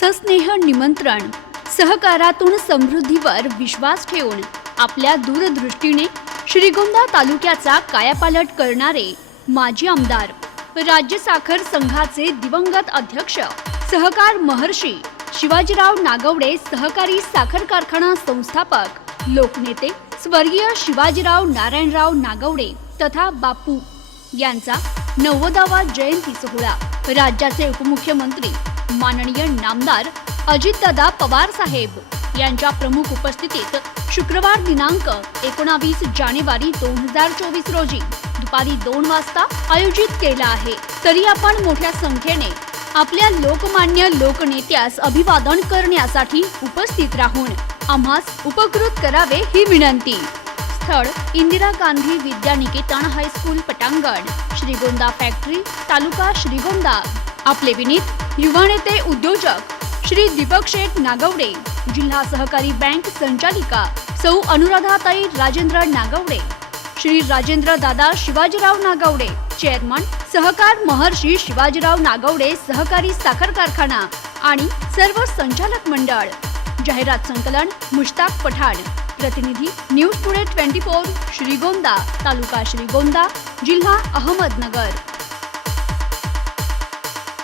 सस्नेह निमंत्रण सहकारातून समृद्धीवर विश्वास ठेवून आपल्या दूरदृष्टीने श्रीगोंदा तालुक्याचा कायापालट करणारे माजी आमदार राज्य साखर संघाचे दिवंगत अध्यक्ष सहकार महर्षी शिवाजीराव नागवडे सहकारी साखर कारखाना संस्थापक लोकनेते स्वर्गीय शिवाजीराव नारायणराव नागवडे तथा बापू यांचा नव्वदावा जयंती सोहळा राज्याचे उपमुख्यमंत्री माननीय नामदार अजितदादा पवार साहेब यांच्या प्रमुख उपस्थितीत शुक्रवार दिनांक एकोणावीस जानेवारी दोन हजार चोवीस रोजी दुपारी दोन वाजता आयोजित केला आहे. तरी आपण मोठ्या संख्येने आपल्या लोकमान्य लोकनेत्यास अभिवादन करण्यासाठी उपस्थित राहून आम्हास उपकृत करावे ही विनंती. स्थळ इंदिरा गांधी विद्यानिकेतन हायस्कूल पटांगण श्रीगोंदा फॅक्टरी तालुका श्रीगोंदा. आपले विनीत युवा नेते उद्योजक श्री दीपक शेठ नागवडे जिल्हा सहकारी बँक संचालिका सौ अनुराधाताई राजेंद्र नागवडे श्री राजेंद्र दादा शिवाजीराव नागवडे चेअरमन सहकार महर्षी शिवाजीराव नागवडे सहकारी साखर कारखाना आणि सर्व संचालक मंडळ. जाहिरात संकलन मुश्ताक पठाण. प्रतिनिधी News Today twenty four Shrigonda तालुका श्रीगोंदा जिल्हा अहमदनगर.